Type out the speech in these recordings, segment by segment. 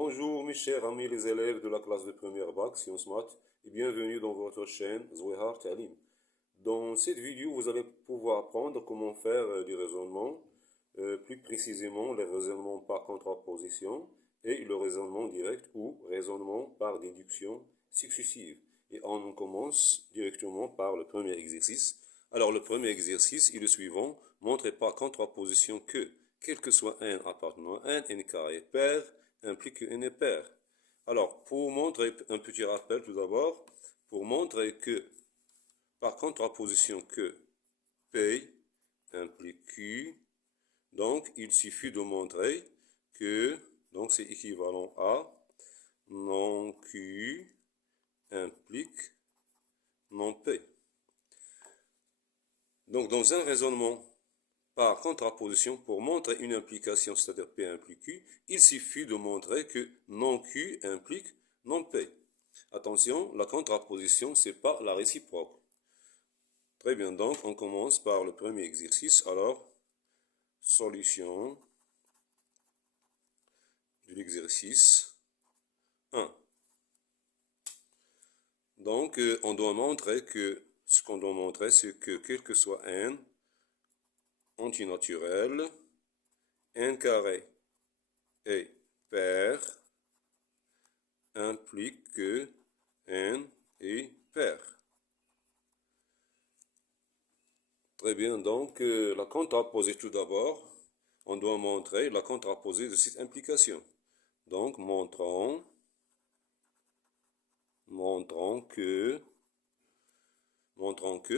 Bonjour mes chers amis les élèves de la classe de première bac Sciences Maths et bienvenue dans votre chaîne Zouehar Talim. Dans cette vidéo, vous allez pouvoir apprendre comment faire du raisonnement, plus précisément les raisonnements par contraposition et le raisonnement direct ou raisonnement par déduction successive. Et on commence directement par le premier exercice. Alors le premier exercice est le suivant. Montrez par contraposition que, quel que soit n appartenant à n carré pair implique que n est pair. Alors, pour montrer un petit rappel tout d'abord, pour montrer que par contraposition que P implique Q, donc il suffit de montrer que, donc c'est équivalent à non Q implique non P. Donc dans un raisonnement par contraposition, pour montrer une implication, c'est-à-dire P implique Q, il suffit de montrer que non Q implique non P. Attention, la contraposition, c'est pas la réciproque. Très bien, donc on commence par le premier exercice. Alors, solution de l'exercice 1. Donc, on doit montrer que, ce qu'on doit montrer, c'est que quel que soit n antinaturel, n carré est pair, implique que n est pair. Très bien, donc la contraposée tout d'abord, on doit montrer la contraposée de cette implication. Donc, montrons que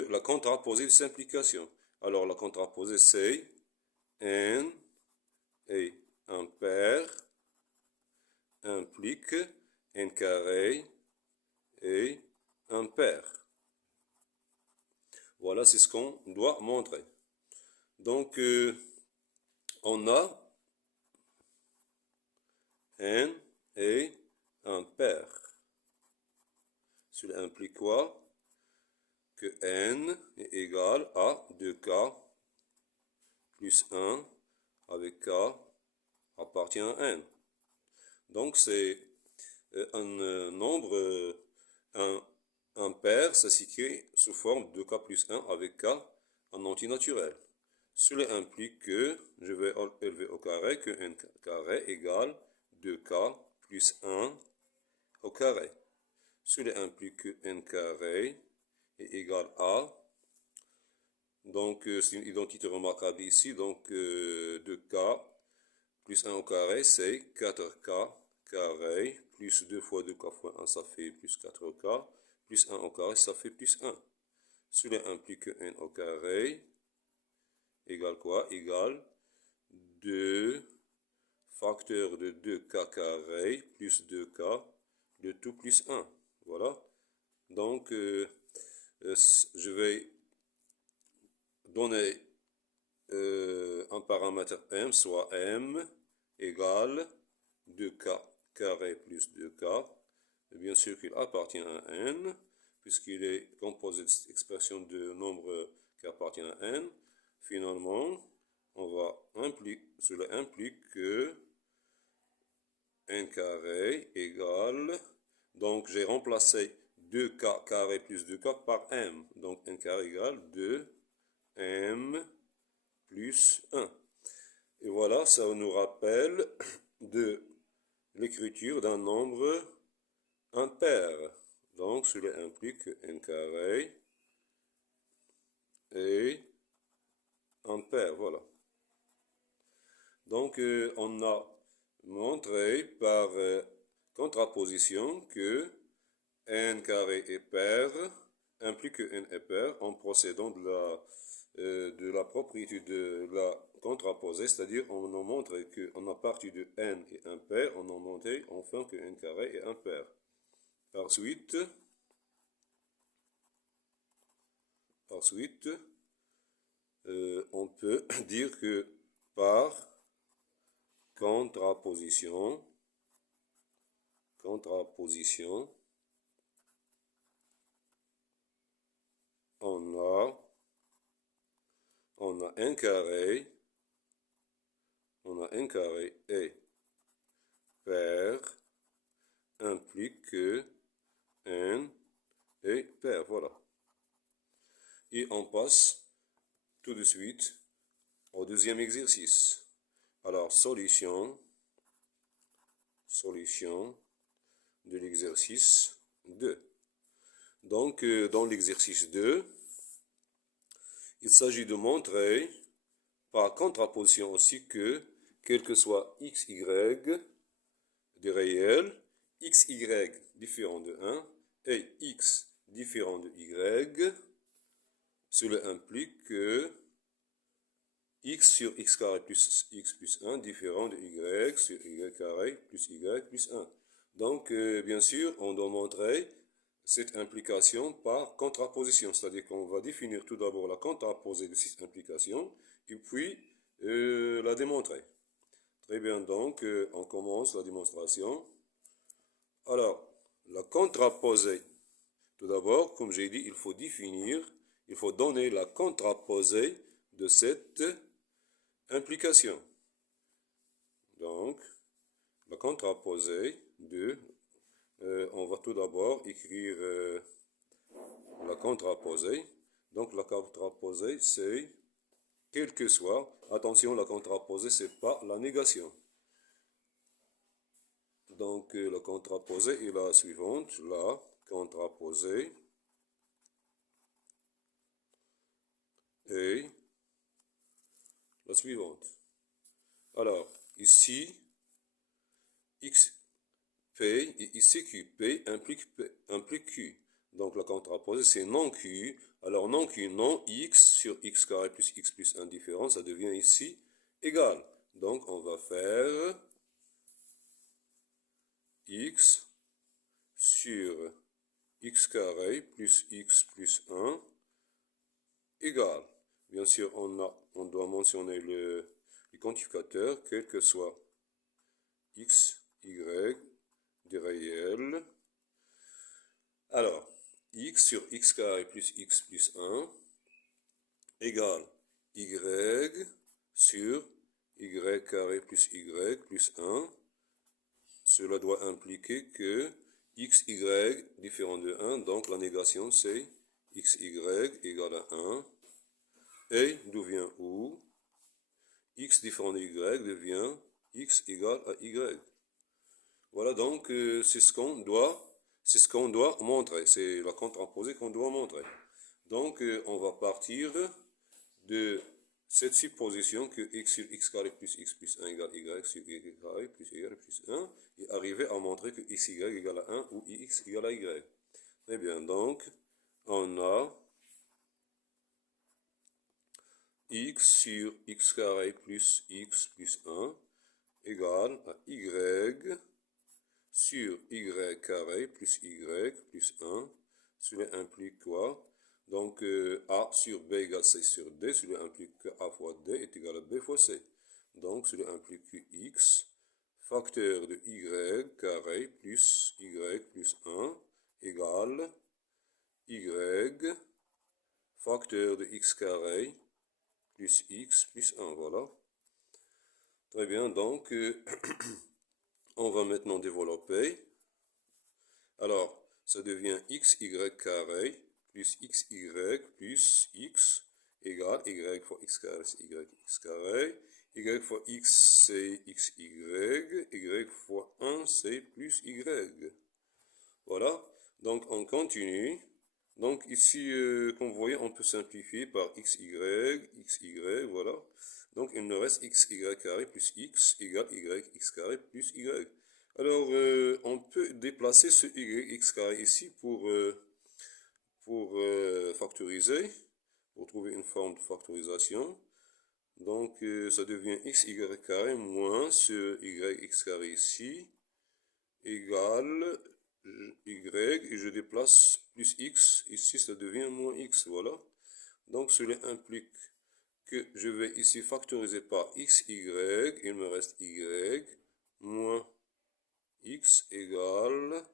la contraposée de cette implication. Alors, la contraposée, c'est n est impair, implique n carré est impair. Voilà, c'est ce qu'on doit montrer. Donc, on a n est impair. Cela implique quoi? Que n est égal à 2k plus 1 avec k appartient à n. Donc, c'est un nombre impair, ça s'écrit sous forme de k plus 1 avec k en antinaturel. Cela implique que je vais élever au carré que n carré égale 2k plus 1 au carré. Cela implique que n carré est égal à, donc c'est une identité remarquable ici, donc 2k plus 1 au carré, c'est 4k carré, plus 2 fois 2k fois 1, ça fait plus 4k, plus 1 au carré, ça fait plus 1. Cela implique que n au carré égale quoi? Égale 2 facteur de 2k carré plus 2k, le tout plus 1. Voilà. Donc, je vais donner un paramètre m, soit m égale 2k carré plus 2k. Et bien sûr qu'il appartient à n, puisqu'il est composé de cette expression de nombres qui appartient à n. Finalement, cela implique que n carré égale, donc j'ai remplacé 2k carré plus 2k par m. Donc n carré égale 2m plus 1. Et voilà, ça nous rappelle de l'écriture d'un nombre impair. Donc cela implique que n carré est impair. Voilà. Donc on a montré par contraposition que n carré est pair implique que n est pair en procédant de la propriété de la contraposée, c'est-à-dire on a montré qu'on a parti de n est impair, on a montré enfin que n carré est impair. Par suite, on peut dire que par contraposition, on a n carré est pair implique que n est pair, voilà. Et on passe tout de suite au deuxième exercice. Alors, solution de l'exercice 2. Donc, dans l'exercice 2, il s'agit de montrer par contraposition aussi que, quel que soit x, y des réels, x, y différent de 1 et x différent de y, cela implique que x sur x carré plus x plus 1 différent de y sur y carré plus y plus 1. Donc, bien sûr, on doit montrer cette implication par contraposition, c'est-à-dire qu'on va définir tout d'abord la contraposée de cette implication et puis la démontrer. Très bien, donc on commence la démonstration. Alors, la contraposée, tout d'abord, comme j'ai dit, il faut définir, il faut donner la contraposée de cette implication. Donc, la contraposée de, on va tout d'abord écrire la contraposée. Donc, la contraposée, c'est, quel que soit, attention, la contraposée, c'est pas la négation. Donc, la contraposée est la suivante, la contraposée est la suivante. Alors, ici, x, P et ici Q. P implique Q. Donc, la contraposée, c'est non Q. Alors, non Q, non X sur X carré plus X plus 1 différent, ça devient ici égal. Donc, on va faire X sur X carré plus X plus 1 égal. Bien sûr, on doit mentionner les quantificateurs, quel que soit X, Y, des réels. Alors, x sur x carré plus x plus 1 égale y sur y carré plus y plus 1. Cela doit impliquer que x, y différent de 1, donc la négation c'est x, y égale à 1. Et d'où vient où? X différent de y devient x égale à y. Voilà, donc c'est ce qu'on doit montrer. C'est la contraposée qu'on doit montrer. Donc, on va partir de cette supposition que x sur x carré plus x plus 1 égale y sur y carré plus y plus 1 et arriver à montrer que x, y égale à 1 ou x égale à y. Très bien, donc, on a x sur x carré plus x plus 1 égale à y sur y carré plus y plus 1. Cela implique quoi? Donc, A sur B égale C sur D. Cela implique que A fois D est égal à B fois C. Donc, cela implique que X, facteur de Y carré plus Y plus 1 égale Y, facteur de X carré plus X plus 1. Voilà. Très bien. Donc, on va maintenant développer. Alors, ça devient xy carré plus xy plus x égale y fois x carré, c'est yx carré, y fois x c'est xy, y fois 1 c'est plus y. Voilà, donc on continue. Donc ici, comme vous voyez, on peut simplifier par xy, voilà. Donc il nous reste xy carré plus x égale yx carré plus y. Alors, on peut déplacer ce yx carré ici pour factoriser, pour trouver une forme de factorisation. Donc, ça devient xy carré moins ce yx carré ici, égale y, et je déplace plus x, ici ça devient moins x, voilà. Donc, cela implique que je vais ici factoriser par xy, il me reste y, moins x égale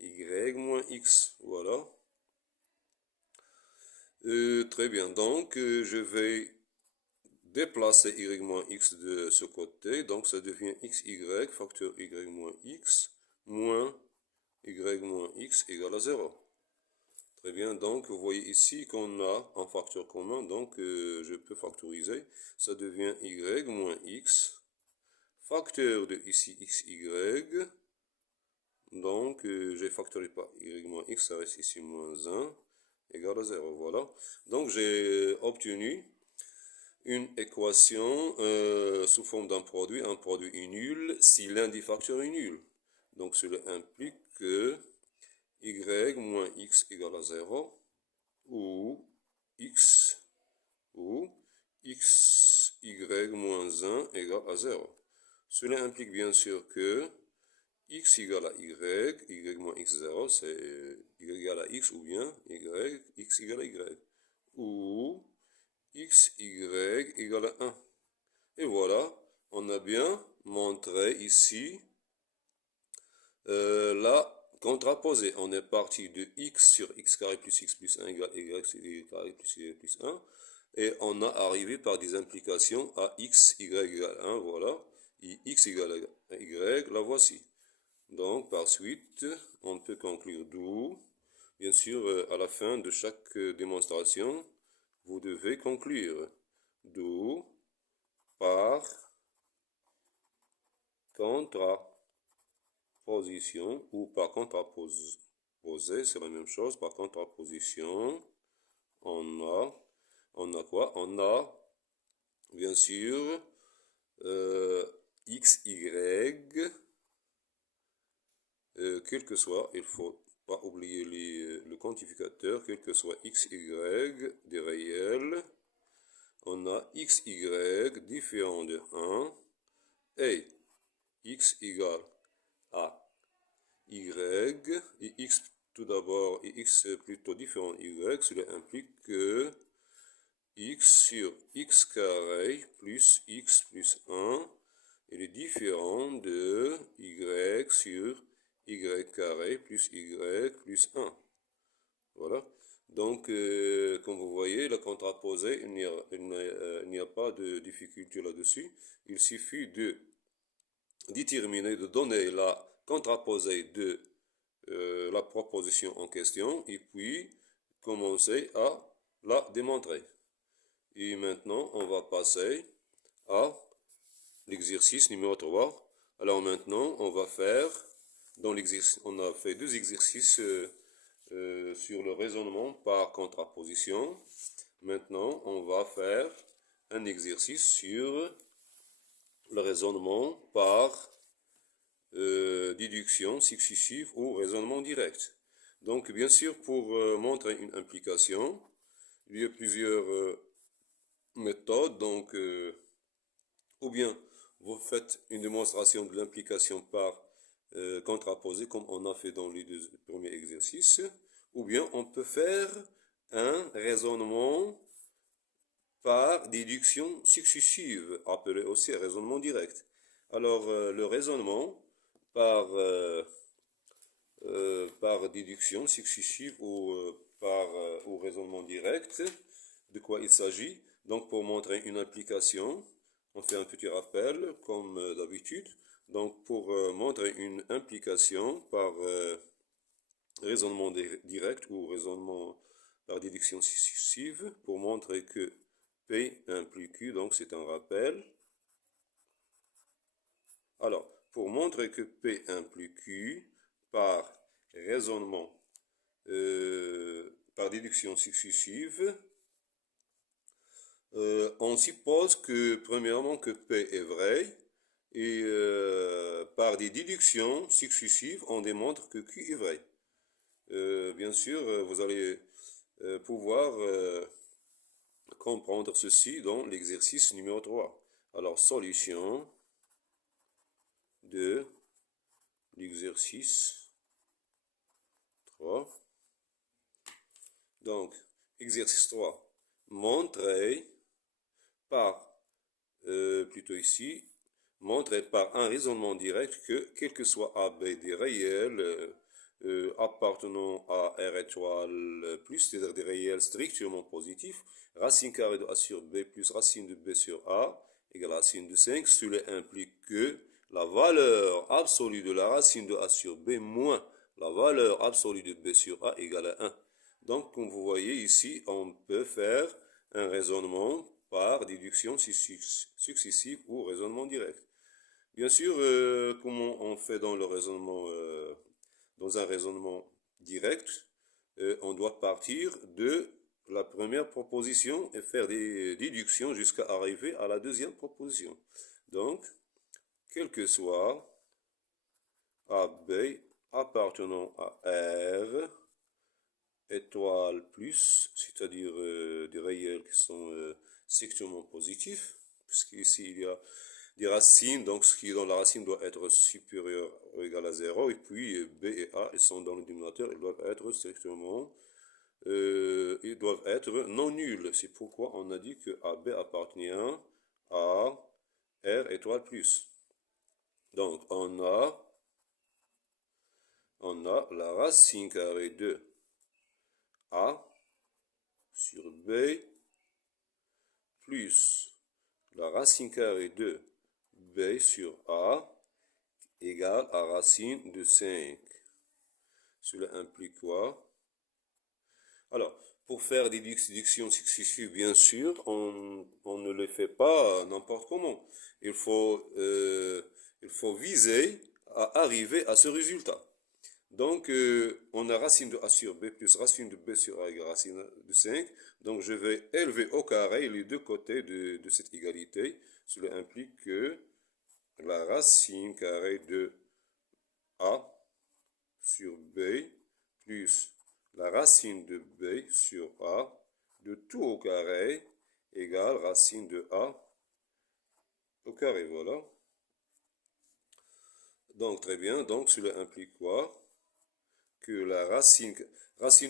y moins x, voilà. Très bien, donc je vais déplacer y moins x de ce côté, donc ça devient xy, facteur y moins x égale à 0. Très bien, donc vous voyez ici qu'on a un facteur commun, donc je peux factoriser, ça devient y moins x, facteur de ici xy, donc j'ai factorisé par y moins x, ça reste ici moins 1, égale à 0, voilà. Donc j'ai obtenu une équation sous forme d'un produit. Un produit est nul si l'un des facteurs est nul. Donc cela implique que y moins x égale à 0 ou xy moins 1 égale à 0. Cela implique bien sûr que x égale à y moins x0, c'est y égale à x, ou bien x égale à y, ou xy égale à 1. Et voilà, on a bien montré ici la contraposée. On est parti de x sur x carré plus x plus 1 égale y sur y carré plus y plus 1. Et on a arrivé par des implications à x, y égale 1, voilà. Et x égale à y, la voici. Donc, par suite, on peut conclure d'où, bien sûr, à la fin de chaque démonstration, vous devez conclure d'où par contraposition ou par contraposé, c'est la même chose. Par contraposition, on a quoi? On a, bien sûr, xy, quel que soit, il faut pas oublier le quantificateur, quel que soit xy des réels, on a xy différent de 1 et x égale à y, et x tout d'abord, et x plutôt différent de y, cela implique que x sur x carré plus x plus 1 est différent de y sur y carré plus y plus 1. Voilà. Donc, comme vous voyez, la contraposée, il n'y a pas de difficulté là-dessus. Il suffit de déterminer, de donner la contraposée de la proposition en question et puis commencer à la démontrer. Et maintenant, on va passer à l'exercice numéro 3. Alors maintenant, on va faire, dans l'exercice, on a fait deux exercices sur le raisonnement par contraposition. Maintenant, on va faire un exercice sur le raisonnement par déduction successive ou raisonnement direct. Donc, bien sûr, pour montrer une implication, il y a plusieurs méthodes. Donc, ou bien vous faites une démonstration de l'implication par contraposée, comme on a fait dans les deux premiers exercices, ou bien on peut faire un raisonnement par déduction successive, appelé aussi raisonnement direct. Alors, le raisonnement par déduction successive ou raisonnement direct, de quoi il s'agit? Donc, pour montrer une implication, on fait un petit rappel, comme d'habitude. Donc, pour montrer une implication par raisonnement direct ou raisonnement par déduction successive, pour montrer que P implique Q, donc c'est un rappel. Alors, pour montrer que P implique Q par raisonnement, par déduction successive, on suppose que, premièrement, que P est vrai, et par des déductions successives, on démontre que Q est vrai. Bien sûr, vous allez pouvoir comprendre ceci dans l'exercice numéro 3. Alors, solution de l'exercice 3. Donc, exercice 3. Montrer par, plutôt ici, montrer par un raisonnement direct que, quel que soit AB des réels, appartenant à R étoile plus, c'est-à-dire des réels strictement positifs, racine carrée de A sur B plus racine de B sur A égale racine de 5, cela implique que la valeur absolue de la racine de A sur B moins la valeur absolue de B sur A égale à 1. Donc, comme vous voyez ici, on peut faire un raisonnement par déduction successive ou raisonnement direct. Bien sûr, comment on fait dans le raisonnement, dans un raisonnement direct, on doit partir de la première proposition et faire des déductions jusqu'à arriver à la deuxième proposition. Donc, quel que soit AB appartenant à R, étoile plus, c'est-à-dire des réels qui sont strictement positifs, puisqu'ici il y a des racines, donc ce qui est dans la racine doit être supérieur ou égal à 0, et puis B et A, ils sont dans le dénominateur, ils doivent être strictement, ils doivent être non nuls. C'est pourquoi on a dit que AB appartient à R étoile plus. Donc on a la racine carrée de A sur B plus la racine carrée de B sur A égale à racine de 5. Cela implique quoi? Alors, pour faire des déductions successives, bien sûr, on ne les fait pas n'importe comment. Il faut viser à arriver à ce résultat. Donc, on a racine de A sur B plus racine de B sur A égale racine de 5. Donc, je vais élever au carré les deux côtés de cette égalité. Cela implique que la racine carrée de A sur B plus la racine de B sur A de tout au carré égale racine de A au carré. Voilà. Donc, très bien. Donc, cela implique quoi? Que la racine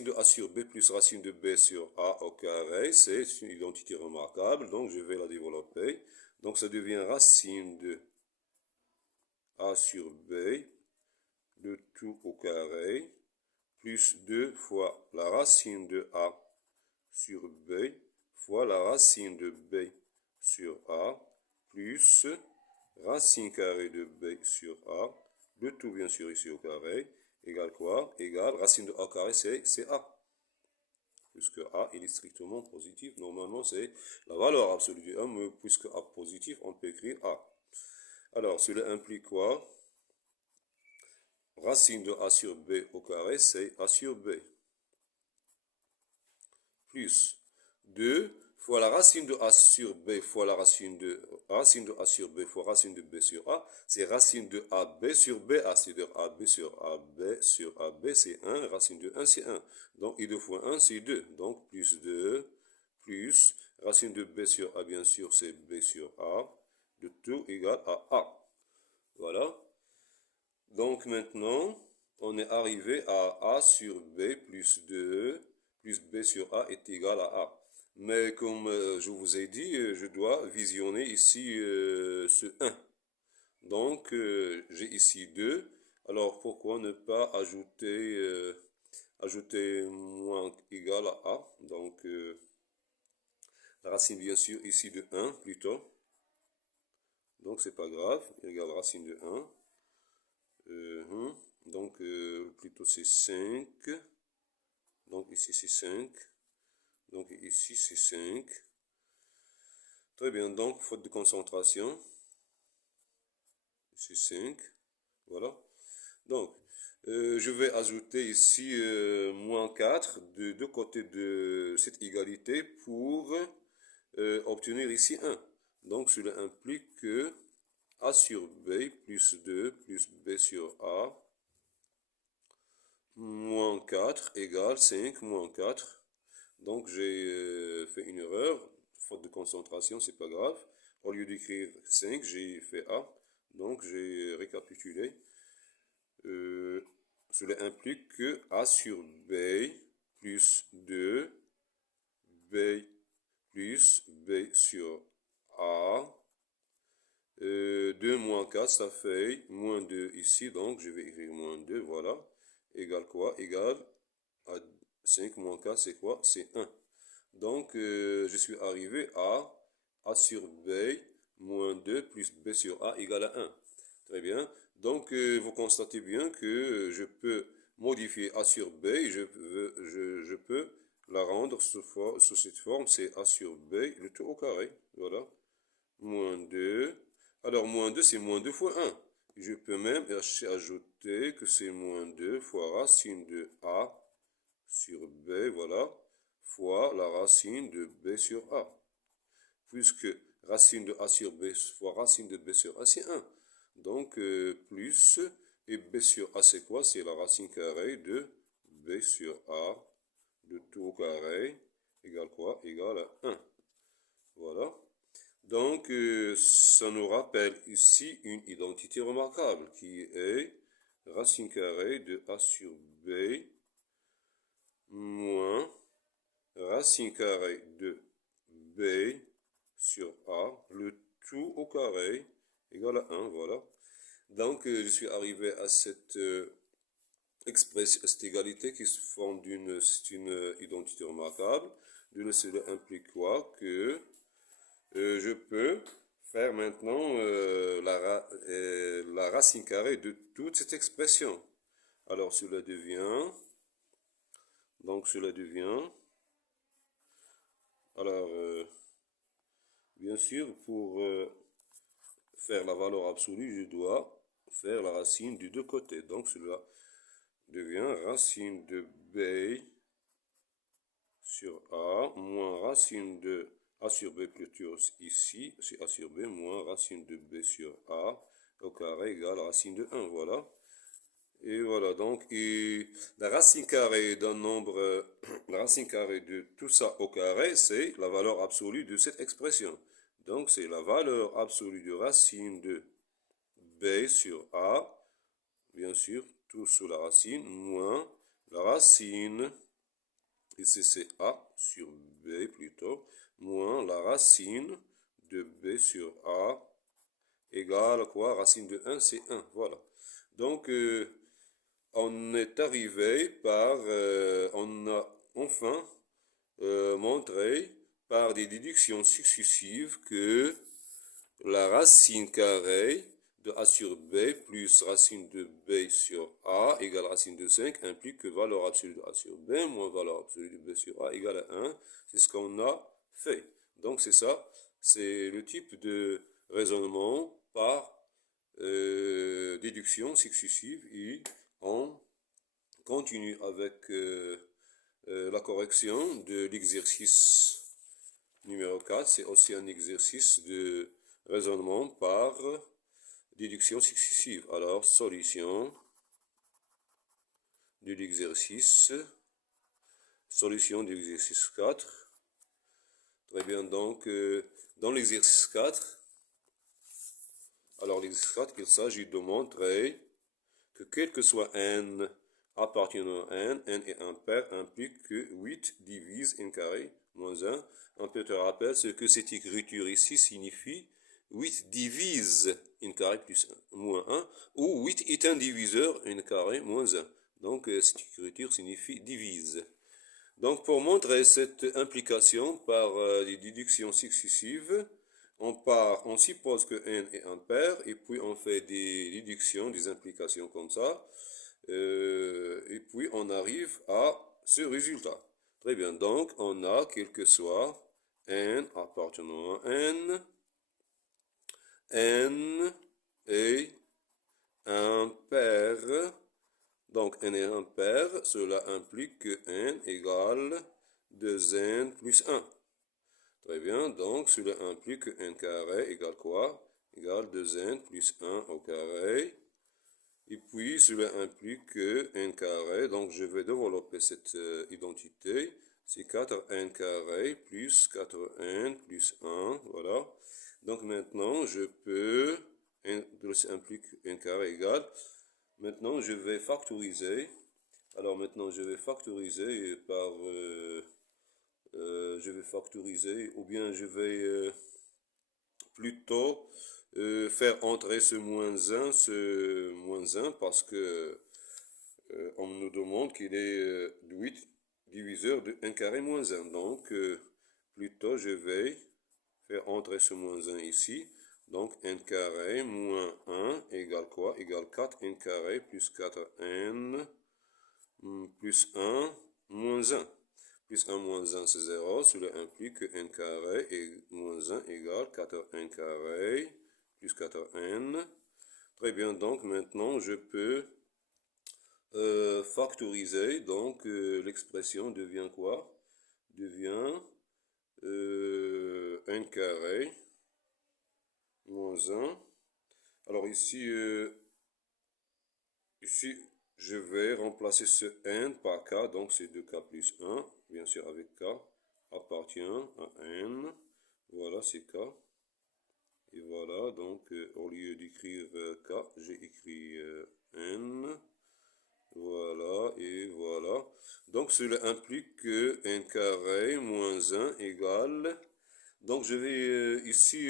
de A sur B plus racine de B sur A au carré, c'est une identité remarquable, donc je vais la développer. Donc ça devient racine de A sur B de tout au carré, plus 2 fois la racine de A sur B fois la racine de B sur A, plus racine carrée de B sur A, de tout bien sûr ici au carré, égale quoi? Égale racine de A carré, c'est A. Puisque A, il est strictement positif. Normalement, c'est la valeur absolue de A, mais puisque A positif, on peut écrire A. Alors, cela implique quoi? Racine de A sur B au carré, c'est A sur B. Plus 2 fois la racine de A sur B fois la racine de A sur B fois racine de B sur A, c'est racine de AB sur BA, c'est-à-dire AB sur AB sur AB, c'est 1, racine de 1, c'est 1. Donc, I2 fois 1, c'est 2. Donc, plus 2, plus racine de B sur A, bien sûr, c'est B sur A, de tout égale à A. Voilà. Donc, maintenant, on est arrivé à A sur B plus 2, plus B sur A est égal à A. Mais comme je vous ai dit, je dois visionner ici ce 1. Donc, j'ai ici 2. Alors, pourquoi ne pas ajouter moins égal à A? Donc, la racine, bien sûr, ici de 1 plutôt. Donc, c'est pas grave. Égale racine de 1. Donc, plutôt c'est 5. Donc, ici, c'est 5. Donc, ici, c'est 5. Très bien. Donc, faute de concentration. C'est 5. Voilà. Donc, je vais ajouter ici moins 4 de deux côtés de cette égalité pour obtenir ici 1. Donc, cela implique que A sur B plus 2 plus B sur A moins 4 égale 5 moins 4. Donc, j'ai fait une erreur. Faute de concentration, c'est pas grave. Au lieu d'écrire 5, j'ai fait A. Donc, j'ai récapitulé. Cela implique que A sur B plus 2, B plus B sur A, 2 moins 4, ça fait moins 2 ici, donc je vais écrire moins 2, voilà, égale quoi? Égale à 5 moins 4, c'est quoi? C'est 1. Donc, je suis arrivé à A sur B moins 2 plus B sur A égale à 1. Très bien. Donc, vous constatez bien que je peux modifier A sur B. Je peux la rendre sous cette forme. C'est A sur B, le tout au carré. Voilà. Moins 2. Alors, moins 2, c'est moins 2 fois 1. Je peux même ajouter que c'est moins 2 fois racine de A sur B, voilà, fois la racine de B sur A. Puisque racine de A sur B fois racine de B sur A, c'est 1. Donc, plus, et B sur A, c'est quoi? C'est la racine carrée de B sur A, de tout au carré, égale quoi? Égale à 1. Voilà. Donc, ça nous rappelle ici une identité remarquable qui est racine carrée de A sur B moins racine carrée de B sur A, le tout au carré, égale à 1, voilà. Donc, je suis arrivé à cette expression, cette égalité qui se forme d'une identité remarquable. Cela implique quoi? Que je peux faire maintenant la racine carrée de toute cette expression. Alors, cela devient, alors, bien sûr, pour faire la valeur absolue, je dois faire la racine du deux côtés. Donc, cela devient racine de B sur A moins racine de A sur B plutôt ici, c'est A sur B moins racine de B sur A au carré égale racine de 1, voilà. Et voilà, donc la racine carrée d'un nombre, la racine carrée de tout ça au carré, c'est la valeur absolue de cette expression. Donc c'est la valeur absolue de racine de B sur A, bien sûr, tout sous la racine, moins la racine, ici c'est A sur B plutôt, moins la racine de B sur A égale quoi? Racine de 1, c'est 1, voilà. Donc, on est arrivé on a enfin montré par des déductions successives que la racine carrée de A sur B plus racine de B sur A égale racine de 5 implique que valeur absolue de A sur B moins valeur absolue de B sur A égale à 1. C'est ce qu'on a fait. Donc c'est ça, c'est le type de raisonnement par déduction successive et on continue avec la correction de l'exercice numéro 4. C'est aussi un exercice de raisonnement par déduction successive. Alors, solution de l'exercice 4. Très bien, donc, dans l'exercice 4, alors l'exercice 4, il s'agit de montrer que quel que soit n appartenant à n est impair implique que 8 divise n carré moins 1. Un petit rappel, ce que cette écriture ici signifie 8 divise n carré plus 1, moins 1, ou 8 est un diviseur n carré moins 1. Donc, cette écriture signifie divise. Donc, pour montrer cette implication par des déductions successives, on suppose que n est impair, et puis on fait des déductions, des implications comme ça, et puis on arrive à ce résultat. Très bien, donc on a quel que soit n appartenant à n est impair. Donc n est impair, cela implique que n égale 2n plus 1. Très bien, donc cela implique que n carré égale quoi? Égale 2n plus 1 au carré. Et puis cela implique que n carré, donc je vais développer cette identité, c'est 4n carré plus 4n plus 1, voilà. Donc maintenant je peux, cela implique n carré égale, maintenant je vais factoriser. Alors maintenant je vais factoriser par... je vais factoriser, ou bien je vais plutôt faire entrer ce moins 1, parce que on nous demande qu'il est 8 diviseur de 1 carré moins 1. Donc, plutôt je vais faire entrer ce moins 1 ici. Donc, 1 carré moins 1 égale quoi? Égale 4 n carré plus 4n plus 1 moins 1. Plus 1 moins 1, c'est 0. Cela implique que n carré et moins 1 égale 4n carré plus 4n. Très bien, donc maintenant je peux factoriser. Donc l'expression devient quoi? Devient n carré moins 1. Alors ici, je vais remplacer ce n par k, donc c'est 2k plus 1, bien sûr avec k, appartient à n. Voilà, c'est k. Et voilà, donc au lieu d'écrire k, j'ai écrit n. Voilà, et voilà. Donc cela implique que n carré moins 1 égale... Donc je vais ici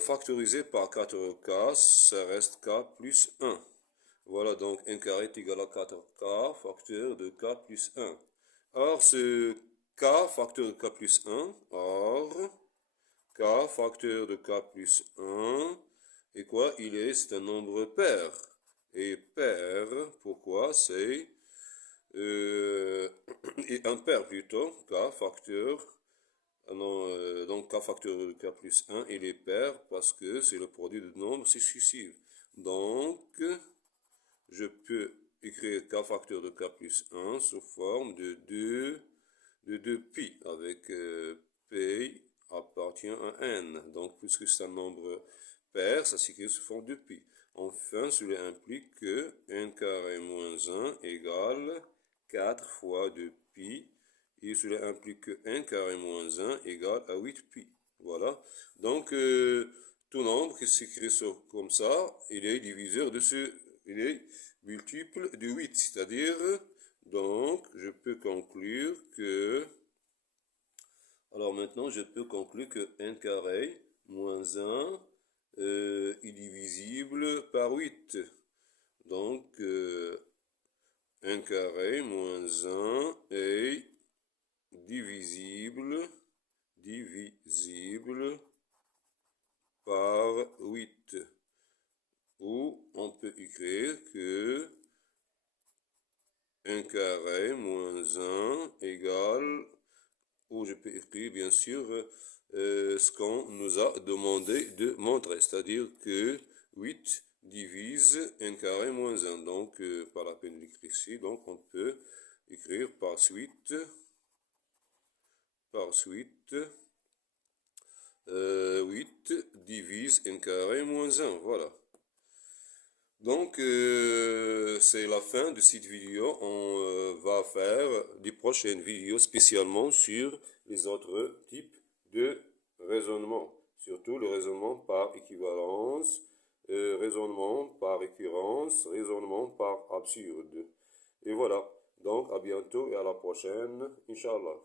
factoriser par 4k, ça reste k plus 1. Voilà, donc n carré est égal à 4k, facteur de k plus 1. Or, ce k, facteur de k plus 1, or, k, facteur de k plus 1, et quoi? C'est un nombre pair. Et pair, pourquoi? C'est un pair plutôt, k, facteur, donc k facteur de k plus 1, il est pair parce que c'est le produit de nombres successifs. Donc, je peux écrire k facteur de k plus 1 sous forme de 2 pi, avec p appartient à n. Donc, puisque c'est un nombre pair, ça s'écrit sous forme de pi. Enfin, cela implique que n carré moins 1 égale 4 fois 2 pi, et cela implique que n carré moins 1 égale à 8 pi. Voilà. Donc, tout nombre qui s'écrit comme ça, il est diviseur de il est multiple de 8, c'est-à-dire, donc, je peux conclure que, alors maintenant, je peux conclure que n carré moins 1 est divisible par 8. Donc, n carré moins 1 est divisible par 8. Ou on peut écrire que n carré moins 1 égale, ou je peux écrire bien sûr ce qu'on nous a demandé de montrer, c'est-à-dire que 8 divise n carré moins 1. Donc, pas la peine d'écrire ici, donc on peut écrire par suite 8 divise n carré moins 1, voilà. Donc, c'est la fin de cette vidéo. On va faire des prochaines vidéos spécialement sur les autres types de raisonnement. Surtout le raisonnement par équivalence, raisonnement par récurrence, raisonnement par absurde. Et voilà. Donc, à bientôt et à la prochaine. Inch'Allah.